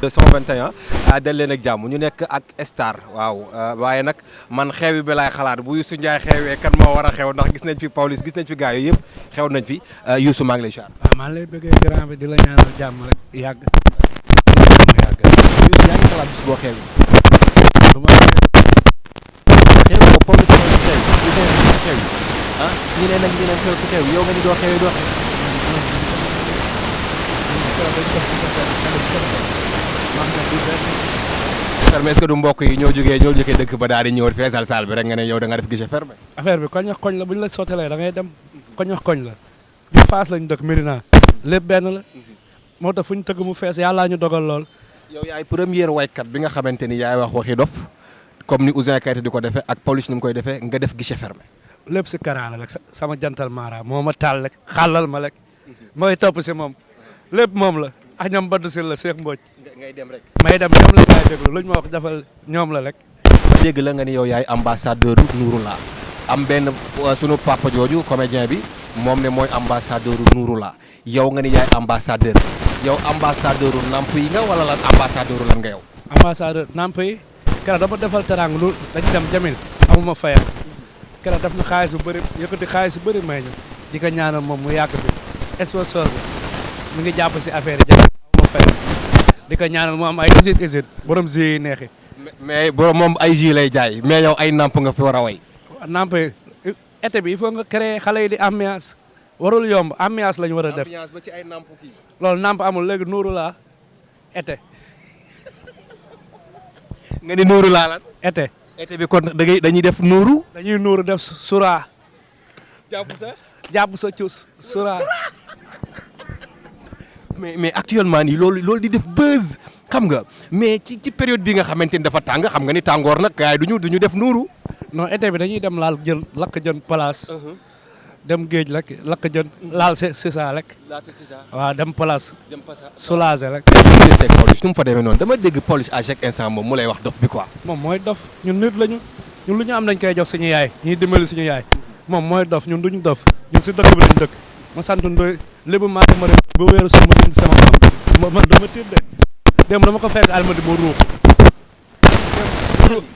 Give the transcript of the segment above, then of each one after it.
221 dal leen ak jàmm ñu nekk ak Star waaw waaye nag man xewi bi laay xalaat bu Youssou Ndiaye xewee kan moo war a xew ndax gis nañ fi Pawlish gis nañ fi gars yooyu yëpp xew nañ fi Youssou maa ngi lay ziar. waaw maa ngi lay bëggee grand bi di la ñaanal jàmm rek yàgg. Youssou yaa ngi xalaat bis boo xewi. du ma xew ko Pawlish moo ci xew xew ah ñeneen ak ñeneen xew ci xew yow nga ni doo xewi doo xew. fermé est-ce que du mbokk yi ñoo jógee dëkk ba daal di ñëw feesal saal bi rek nga ne yow da nga def guichet fermé. affaire bi koñ ak koñ la bu ñu la sottelee da ngay dem koñ ak koñ la ñu Fass lañu dëkk Médina lépp benn la moo tax fu ñu tëgg mu fees yàllaa ñu dogal lool. yow yaay première waykat bi nga xamante ni yaay wax waxi dof comme ni Ouzin Keita di ko defee ak Pawlish ni mu koy defee nga def guichet fermé. lépp si Kara la rek sama jantal Mara moo ma taal rek xàllal ma rek mooy topp si moom lépp moom la ak ñoom Badou Sylla la Cheikh Mbodj. ngay dem rek. may dem ñoom la ñuy déglu luñ ma wax defal ñoom la rek. ma dégg la nga ni yow yaay ambassadeur Nouroullah am benn sunu papa jooju comédien bi moom ne mooy ambassadeur Nouroullah yow nga ni yaay ambassadeur yow ambassadeur namp yi nga wala lan ambassadeur lan nga yow. ambassadeur namp yi keroog dama defal teraanga lu dañ dem Jamil amuma fayam keroog def na xaalis bu bëri yëkkati xaalis bu bëri may ñu di ko ñaanal moom mu yàgg bi sponsor bi mi ngi jàpp si affaire yi Jamil amuma fayam di ko ñaanal mu am ay usine borom ji yi neexi mais borom moom ay ji lay jaay mais yow ay namp nga fi war a way. namp yi été bi il faut nga créer xale yi di ambiance warul yomb ambiance la ñu war a def ambiance ba ci ay namp kii. loolu namp amul léegi Nouroullah été. nga ni Nouroullah lan. été. été bi kon dañuy def nuuru. dañuy nuuru def sura. jàpp sa cus sura. mais actuellement nii loolu di def buzz xam nga mais ci période bi nga xamante ni dafa tàng xam nga ni tàngoor nag gars yi duñu def nuuru. non été bi dañuy dem laal jël lakk jën place. dem géej lakk jën laal si saa rek. waaw dem place. soulager rek. teg Pawlish nu mu fa demee noonu dama dégg Pawlish à chaque instant moom mu lay wax dof bi quoi. moom mooy dof ñun nit lañu ñun lu ñu am dañ koy jox suñu yaay ñuy dimbali suñu yaay moom mooy dof ñun duñu dof ñun si dëkk bi lañ dëkk ma sant Ndoye lébu maa ma dem ba wéeru su ma dindi sama maam man dama tiit de dem dama ko fekk almadi ma ruux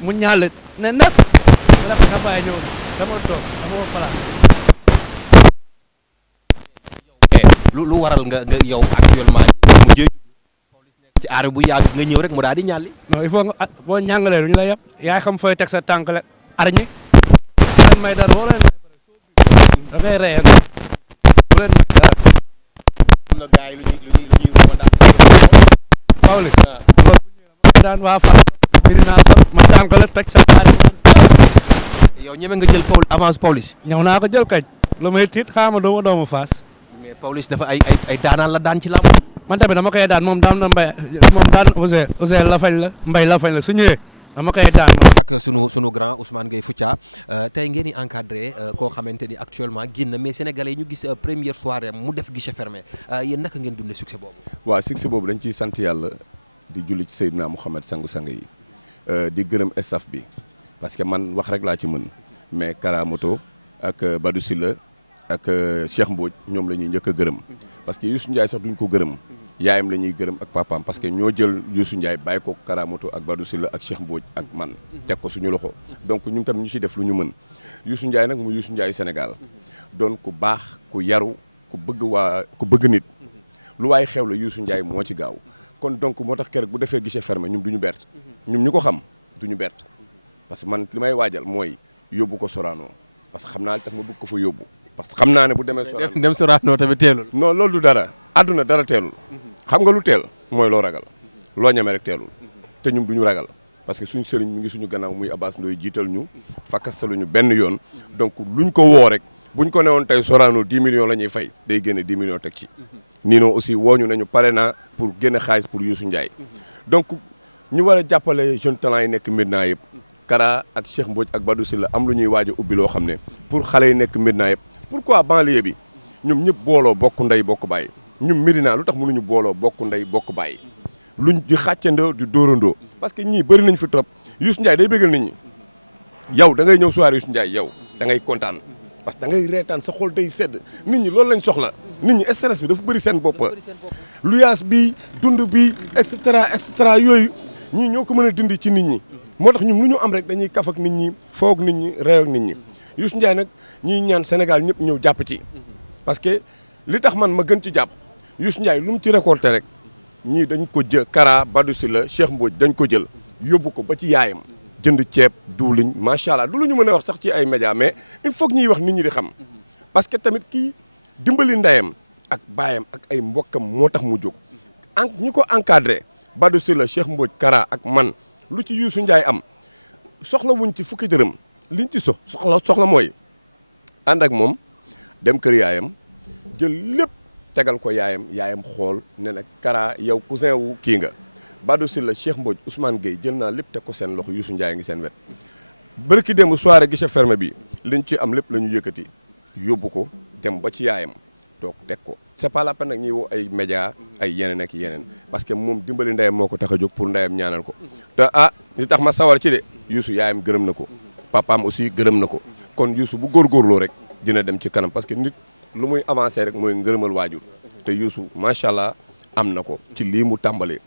mu ñaale ne nag ma def nga bàyyi ñëw dama toog dama ko palaas. lu waral nga yow actuellement mu jëy ci aar bu yàgg nga ñëw rek mu daal di ñàlli. non il faut nga boo ñàngalee duñu la yab yaay xam fooy teg sa tànk la arñi leen may dara woo leen da ngay reyeen bu leen may dara. am na gars yi lu ñuy Pawlish loolu bu ñëwee daan waa Fass Médina sax ma tànk la teg sa taari yow ñeme nga jël avance Pawlish. ñëw naa ko jël kañ lu may tiit xaama doomu Fass. mais Pawlish dafa ay daanaan la daan ci làmb. man tamit dama koy daan moom daan na mbay moom daan Ousseyn lafañ la mbay lafañ la su ñëwee dama koy daan. ak sunu grand Ousmane Gueye Foutia tey ngeen di encadré koo xamante ni actuellement génn mais sénégalais yi ñu gis première soirée mu def guichet fermé yéen naka ngeen dundee succès boobu. waaw succès boobu dañ ciy sant yàlla di julli ci Seydina Mouhamed sangu-sang yi di gërëm staff bi parce que man wax rek laa ci mën mais Kara Moto ak Badou Sylla ak Cheikh Mbodj ñoom la ñuy njëkk a gërëm parce que Youssou Ndiaye sax duñ ko gërëm yaayam la ñuy gërëm ak papaam parce que ñoo jël Youssou Ndiaye bàyyi ko Kara Moto ak Badou Sylla ak Cheikh Mbodj ak man teg ko suñu loxo donc ñun tam ñu ci def lu ñu mën Youssou Ndiaye nag mu Youssou Ndiaye Sénégal doon ku baax ku yaru ku bëgg nit lu waaye xew la Youssou Ndiaye moo ci gaaw kon donc moo tax keroog bu defee guichet fermé ñun du ñu bett ñun ñu ko xam du ñu bett parce que man li may waajal mooy yóbbu ko Sorano parce que xam naa li tax ma bëgg ko fa yóbbu parce que xam naa ne bu demee Sorano dem Sorano tamit teelul. non loolu du dara àdduna dara teelul xam nga lu teel mooy loo ragal loo ñeme rek teelul te ñun du ñu ragal parce que suñu sëriñ mi ngi suñu gannaaw muy Abbas Ndoye jiital ñu fakkastaluñu benn yoon donc luñ ko woo rek buñ ko newoon tey Sorano 10 millions la ñuy fay day génne 10 millions teg ci Nino aussi wooñu nañu pare naa pour génne xaalis pour Youssou Ndiaye donc ñu war a jàppale jeune talent yi nekk Médina yëpp Kara ak Cheikh Mbodj ak Badou Sylla am lu ñuy waaj a ubbi loo xam ne pour xale yi nekk Médina yëpp pourquoi banlieue bi ñoom ñëpp booloo bokk ndey bokk bàyyi ñun Médina lu tax mënuñu booloo bokk ndey bokk bàyyi luñ di xàccandoo di dóorandoo parce que ñii bëri nañ fi trop Youssou Ndiaye day bëggal nit ñi yow da ngay ñëw soirée Youssou Ndiaye yow da ngay kontaan parce que da ngay reetaan sa xol day sedd nit ñi loolu lañ soxla nit ñi stress bi dafa bëri seen bopp luyaas bi dund bi et cetera yooyu ñii ñoo ko mën a dindi ci nit ñi moo tax ñun lu ñu am rek dañuy kaf ak nit ñi foog nit ñi réew ak nit ñi Youssou Ndiaye nag ñiy ñaan Sénégal ñëpp ñëw jàpp ci parce que li tax man ma gën ci jàpp Youssou Ndiaye lu mu ci récolté rek ñii dañ ko jël Kara Badou Sylla Cheikh Mbodj dañ ko jël yóbbu ko ba ci yaayam jënd ceeb duwliñ macha allah du lu ñu mën a wax sax ci ay médias mais il faut que ñuy wax nit ñi di xam parce que tamit kii dimbali ndeyam ak baayam ak ay mbokkam moo tax mu jóg ñi ko encadré Badou Sylla Cheikh Mbodj Kara ak man lu ci Youssou Ndiaye am soxla wuñ ci fukki dërëm liñ ci soxla mooy ànd ak moom dem kër yaayam jël lépp tegal ko yaayam xool ne nag Kara yow cousin wu kii nga Badou Sylla Cheikh Mbodj Ousmane Gueye jël naa lépp teg ko seen loxo Youssou Ndiaye ngi seen wet bërki démb soirée guichet fermé bi liñ ci am lépp la ñu yëkkati yóbbu ko dem ba ci yaayam toog teg ko c'est pas la peine nag ñuy woo ay média ay yeneen ak yeneen parce que moom dimbali ndeyam moo ko tax a jóg pour ndeyam ñaanal ko te li tax ma sawar ci de Youssou yaayam gërëm na ko papaam aussi gërëm na ko kon Youssou bu góorgóorloo rek dina dem ci kanam parce que nit lu muy avancé rek mooy ngërëmal waajur te Youssou macha allah am na ko ci lii mu tàmbalee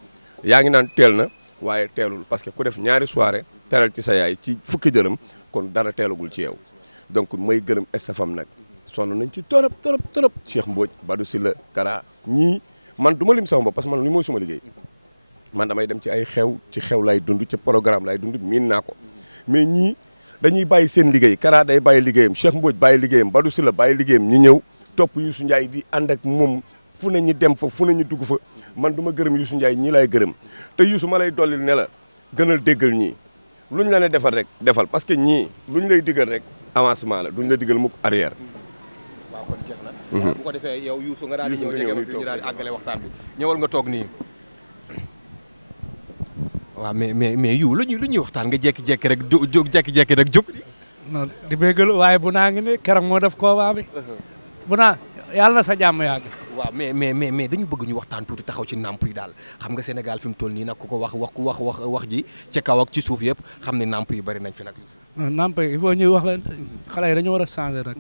yaa ngi naan teel na waaye teelul parce que ku def ñaari soirée teral ci sa yaay ci fukki dërëm kon dara teelagul ci yow donc may gërëm estafam nag sonn nañ ci torop Cheikh Mbodj Badou Sylla Kara ñii man du ma lim sama bopp parce que man li mooy suma liggéey man damay dem ci ay xew lay dund ci programme lay dund miin naa ko mais ñii dañuy bàyyi seen liggéey Kara day bàyyi liggéeyam Cheikh Mbodj bàyyi liggéeyam Badou Sylla bàyyi liggéeyam ñi ñëw topp Youssou Ndiaye di ànd ak moom fu ne ñu dem fa fu ne ñu dugg fa man du ma gërëm Youssou Ndiaye ñii lay gërëm te Youssou ma lay dollil ne la gënal déggal ñii luñ la ne defal rek defal parce que ñii luñ lay digal rek avancement la duñ la digal mukk arrière. waaw kon jeex na. bu ko defee yow Youssou nga daal di ñëw jege ñu daal di àggale waxtaan bi ñëwal nga toog nii. waaw mais yu lu ñuy waxtaan nga jékki-jékki rek jóg jékki-jékki rek jóg. non di béggalu waaye bu naa ngi ne keroog moo def koobaa bi bu naa yàlla na sa jàmm yàgg. waaw mais dañu bëgg ñu waxtaan tuuti taxaw ci nàmp yi daal xam nga Sénégal fi mu toll nii nag ku ko wax ji ci kaw ak ci suuf yëpp xam ne nàmp yi bari nañ fi nag. non nàmp yi il faut ñuy wax leen xale yi dañu war a changer rek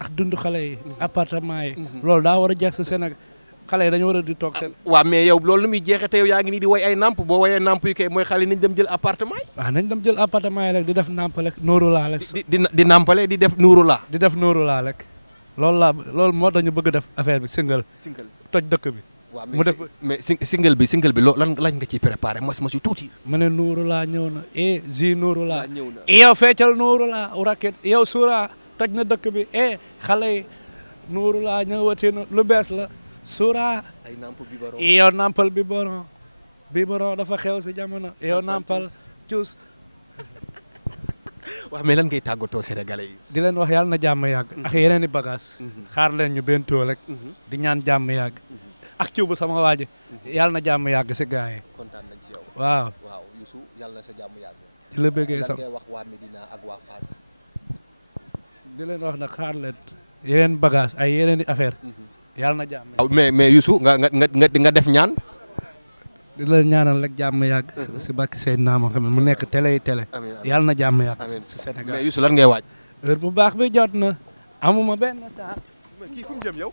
ak dund xale yi appartement yi loolu daa war a jeex sa Sénégal xale yi dañu war a di toog seen. waaw mais yow loolu nu muy jeexee te yow yaa ngi nii di woy ay nàmp boo woyee nàmp yi kay mooy xale yi nañ dem jël appartement yi. waaw nañ dem jël appartement yi rek di def nàmpale nuuru laa rek. di nàmpale di def nuuru laa. di def nuuru laa rek. loolu moo tax ñu bëgg def affaire bi single toj dëkk bi. waaw mu def mais single bi loo lan lañ nga ciy préparé mas yu tuuti. ma ne nuuru laa ñëw na zi nuuru laa yow feccal nuuru laa raket yow suura toj na dëkk bi xale yi nuuru laa ñëwati na lu bees la suura ay namp biberon yow nampal biberon dafa xew si jamono yow nampal juus. waaw mais lan ngay tàggatoo Sénégalais yi. di leen wax yàlla na jàmm yàgg. ak yeneen i bagage xaar leen ñu bentoo rek. di ñaan jàmm yàgg. ak ciw bu sama waaji yàlla na jàmm yàgg si gars yi. kontaan nañ ci yow. waaw Youssou yàlla na sa jàmm yàgg. di la bëggee sax lan ngay wax waa Médina ak waa Fass. di leen wax nag xaar leen yeneen bagage ay yeneen i affaire yàlla na jàmm. waaw mais Youssou nga def ñaan. di la ñaanal rek jàmm yàgg. si bàkki Seydina Mohamed mu nekk télé yi télé. yàlla na jàmm yàgg. si Sénégal mais Youssou lan ngay waaj. heure bu baax bi jot na amuma benn temps. kii fu mu jëm yow.